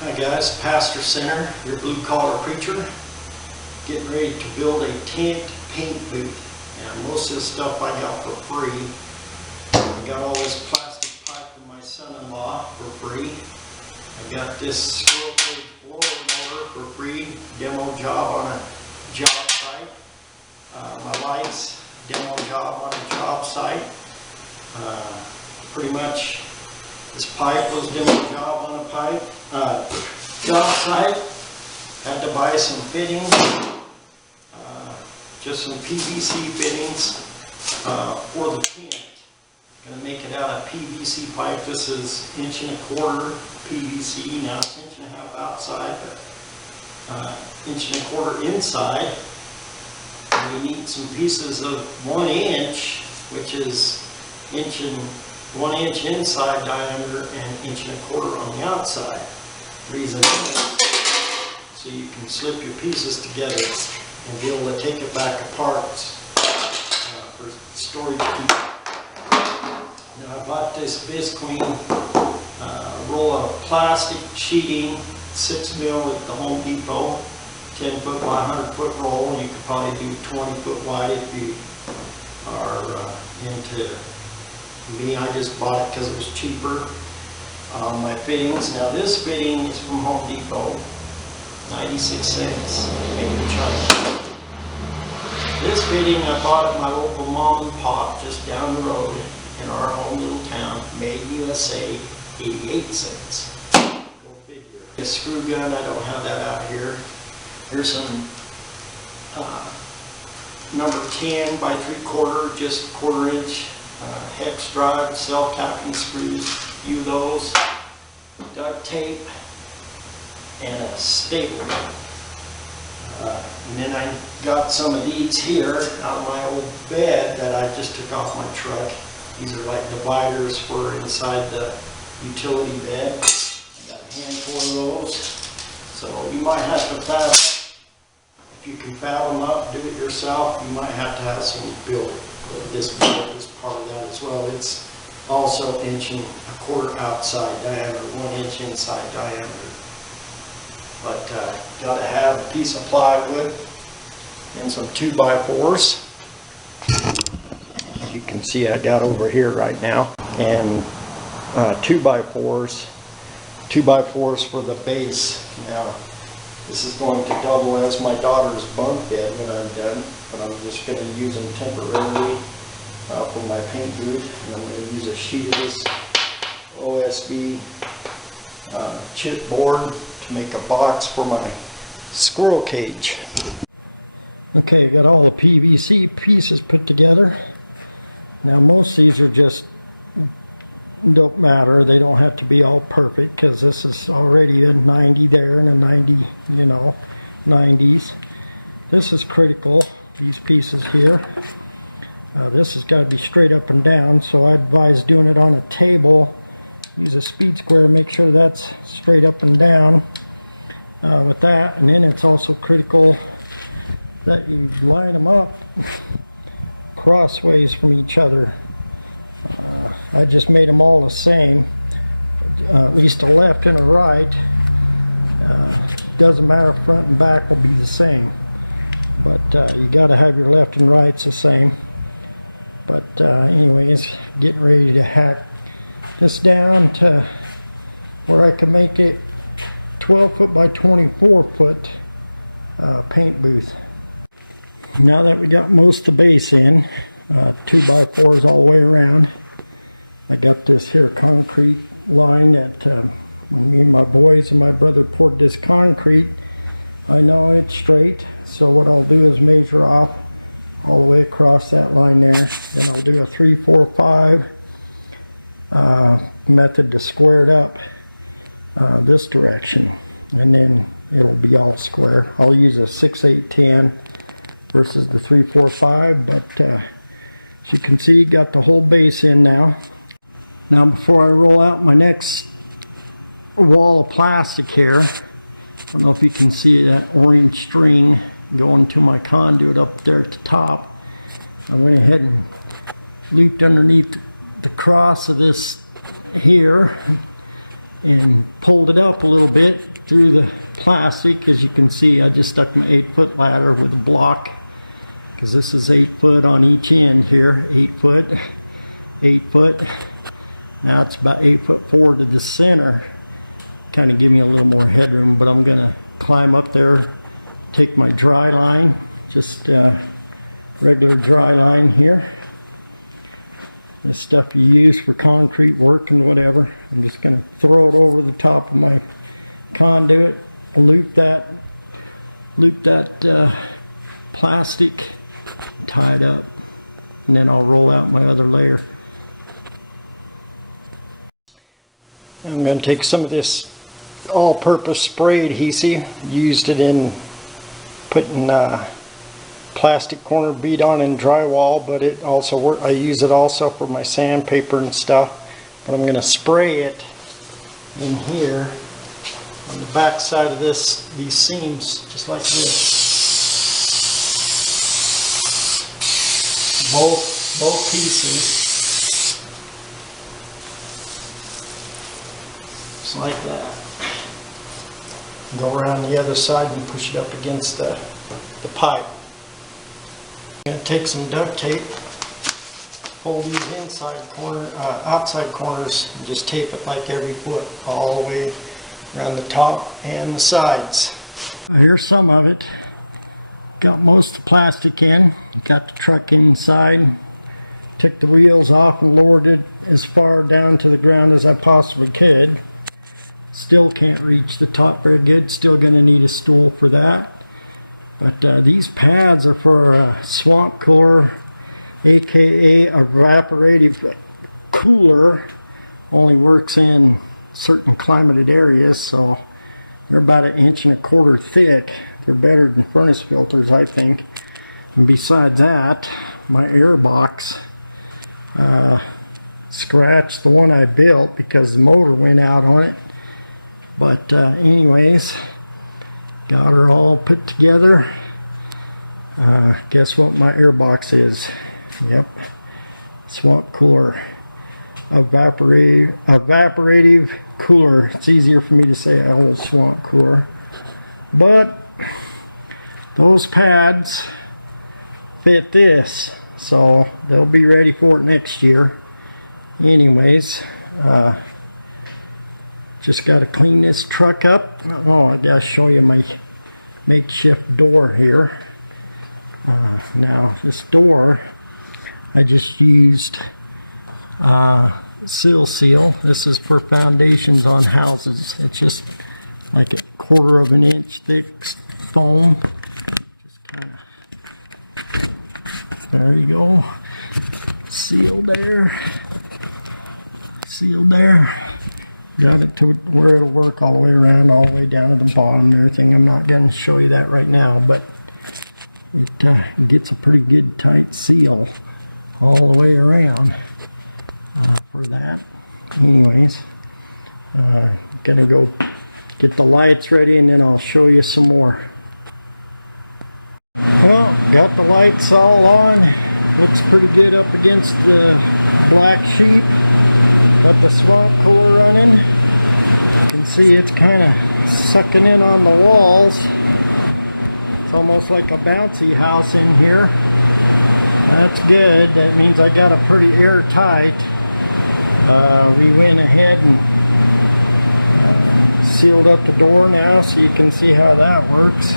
Hi guys, Pastor Center, your blue collar preacher, getting ready to build a tent paint booth. And most of this stuff I got for free. I got all this plastic pipe from my son-in-law for free. I got this squirrel cage blower motor for free, demo job on a job site. My lights, demo job on a job site. Pretty much this pipe was demo job on a pipe. Job site, had to buy some fittings, just some PVC fittings for the tent. Gonna make it out of PVC pipe. This is 1.25 PVC. Now it's 1.5 outside, but 1.25 inside. And we need some pieces of 1 inch, which is 1 inch inside diameter and 1.25 on the outside. Reason is so you can slip your pieces together and be able to take it back apart for storage keeping. Now I bought this Visqueen roll of plastic sheeting, 6 mil at the Home Depot, 10 foot by 100 foot roll. You could probably do 20 foot wide if you are into me. I just bought it because it was cheaper. My fittings. Now this fitting is from Home Depot, 96 cents, made in China. This fitting I bought at my local mom and pop just down the road in our home little town, made USA, 88 cents. Go figure. A screw gun, I don't have that out here. Here's some number 10 by 3/4, just 1/4 inch hex drive, self-tapping screws, few of those, duct tape, and a staple gun. And then I got some of these here out of my old bed that I just took off my truck. These are like dividers for inside the utility bed. I got a handful of those. So you might have to fab, if you can fab them up, do it yourself, you might have to have someone build it. This board is part of that as well. It's also 1.25 outside diameter, 1 inch inside diameter. But got to have a piece of plywood and some 2x4s. As you can see, I got over here right now, and 2x4s. 2x4s for the base. Now, this is going to double as my daughter's bunk bed when I'm done, but I'm just going to use them temporarily for my paint booth. And I'm going to use a sheet of this OSB chipboard to make a box for my squirrel cage. Okay, I got all the PVC pieces put together. Now most of these are just, don't matter, they don't have to be all perfect, because this is already a 90 there and a 90, 90s. This is critical, these pieces here. This has got to be straight up and down, so I advise doing it on a table. Use a speed square, make sure that's straight up and down with that. And then it's also critical that you line them up crossways from each other. I just made them all the same, at least a left and a right. Doesn't matter, front and back will be the same, but you got to have your left and rights the same. But anyways, getting ready to hack this down to where I can make it 12 foot by 24 foot paint booth. Now that we got most of the base in, 2x4s all the way around, I got this here concrete line that when me and my boys and my brother poured this concrete, I know it's straight, so what I'll do is measure off all the way across that line there. Then I'll do a 3, 4, 5 method to square it up this direction, and then it'll be all square. I'll use a 6, 8, 10 versus the 3, 4, 5, but as you can see, got the whole base in now. Now before I roll out my next wall of plastic here, I don't know if you can see that orange string going to my conduit up there at the top. I went ahead and looped underneath the cross of this here and pulled it up a little bit through the plastic. As you can see, I just stuck my 8-foot ladder with a block, because this is 8 foot on each end here. 8 foot, 8 foot. Now it's about 8 foot forward to the center. Kind of give me a little more headroom, but I'm gonna climb up there, take my dry line, just regular dry line here. The stuff you use for concrete work and whatever. I'm just gonna throw it over the top of my conduit, loop that plastic, tie it up, and then I'll roll out my other layer. I'm going to take some of this all-purpose spray adhesive, used it in putting plastic corner bead on in drywall, but it also I use it also for my sandpaper and stuff. But I'm going to spray it in here on the back side of these seams, just like this. Both pieces. Just like that. Go around the other side and push it up against the pipe. I'm going to take some duct tape, fold these outside corners, and just tape it like every foot, all the way around the top and the sides. Here's some of it. Got most of the plastic in, got the truck inside, took the wheels off and lowered it as far down to the ground as I possibly could. Still can't reach the top very good, still going to need a stool for that. But these pads are for a swamp cooler, aka evaporative cooler. Only works in certain climated areas, so they're about 1.25 inches thick. They're better than furnace filters, I think. And besides that, my air box scratched the one I built because the motor went out on it. But anyways, got her all put together. Guess what my air box is? Yep, swamp cooler, evaporative cooler. It's easier for me to say a whole swamp cooler. But those pads fit this, so they'll be ready for it next year. Anyways, just got to clean this truck up. Oh, I gotta show you my makeshift door here. Now this door, I just used seal. This is for foundations on houses. It's just like 1/4 inch thick foam. Just kind of, there you go. Sealed there. Sealed there. Got it to where it'll work all the way around, all the way down to the bottom and everything. I'm not going to show you that right now, but it gets a pretty good tight seal all the way around for that. Anyways, gonna go get the lights ready and then I'll show you some more. Well, got the lights all on. Looks pretty good up against the black sheet. Got the swamp cooler running. You can see it's kind of sucking in on the walls. It's almost like a bouncy house in here. That's good. That means I got it pretty airtight. We went ahead and sealed up the door now, so you can see how that works.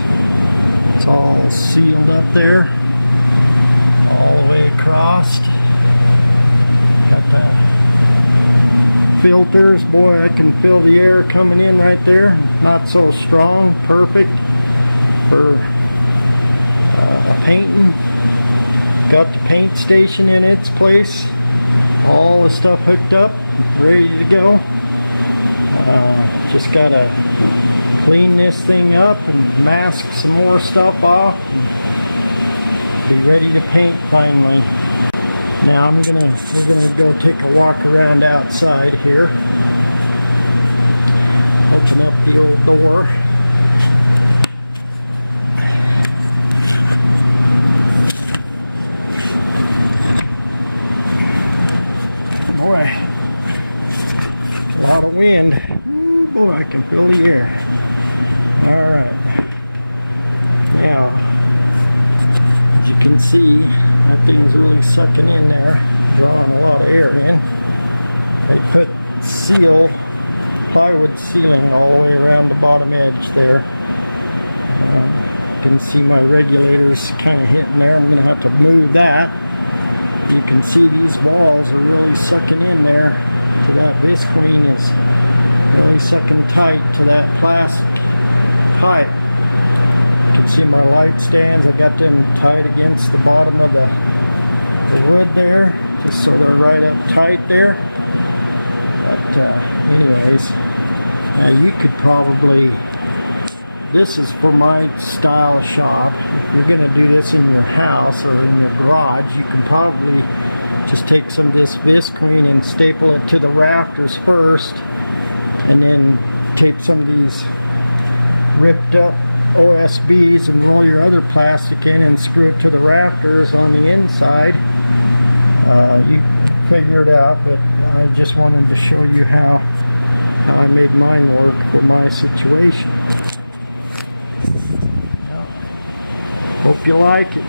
It's all sealed up there, all the way across. Got the filters. Boy, I can feel the air coming in right there. Not so strong. Perfect for painting. Got the paint station in its place. All the stuff hooked up, ready to go. Just gotta clean this thing up and mask some more stuff off and be ready to paint finally. Now we're gonna go take a walk around outside here. Open up the old door. Boy, a lot of wind. Ooh, boy, I can feel the air. Alright, now as you can see, that thing's really sucking in there, drawing a lot of air in. I put plywood sealing all the way around the bottom edge there. You can see my regulators kind of hitting there. I'm going to have to move that. You can see these walls are really sucking in there to that visqueen is really sucking tight to that plastic pipe. You can see my light stands. I got them tied against the bottom of the wood there, just so they're right up tight there. But anyways, now you could probably, this is for my style of shop. If you're going to do this in your house or in your garage, you can probably just take some of this visqueen and staple it to the rafters first, and then tape some of these ripped up OSBs and roll your other plastic in and screw it to the rafters on the inside. You figure it out, but I just wanted to show you how I made mine work for my situation. Well, hope you like it.